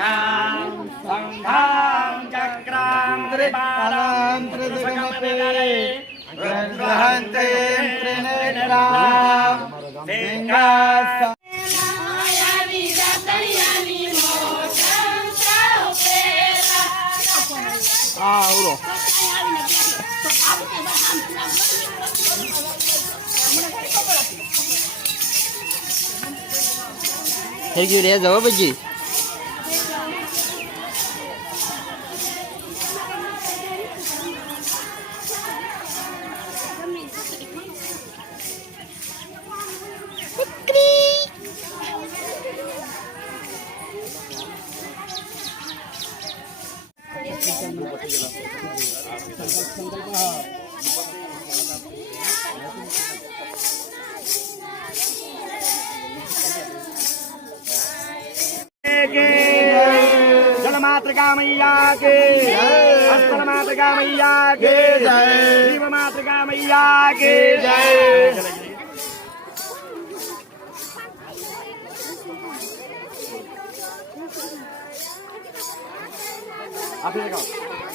कां संघां चक्रां त्रिपालां त्रिशूलमपि ग्रहन्ते त्रिनेत्रां सिंहासनं આવરો થઈ ગયું રે જવા બજી जल मातृका मैया के स्थल मातृका मैया के जीव मातृका मैया के जय।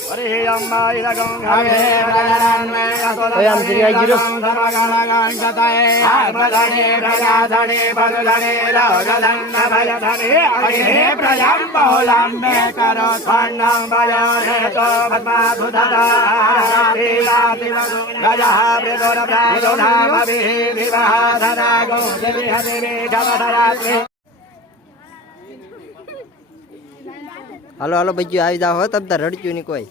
अरे हे अम्मा इला गंगा हे प्रजान में असोला हम श्री जीरो समागम गंगताए आत्मधने प्रजाधने पदधने लोकधन भयधने अरे हे प्रजाम बहुलाम में करो खंडं भजने तो पद्माभुतदा रातिलाति गजः प्रेदोर प्रादोधाम विवाह धना गो देवी हदेवी जगधरात्रि। હાલો હાલો બજ્યું આવી જાવ તમ તાર રડ્યું નહીં કોઈ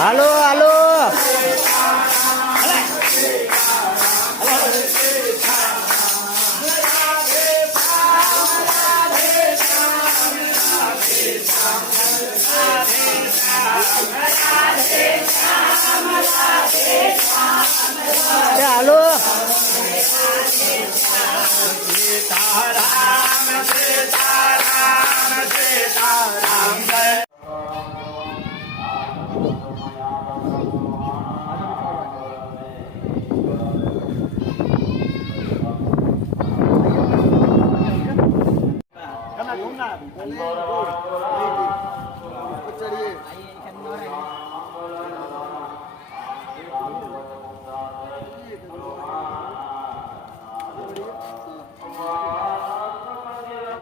હાલો હાલો હાલો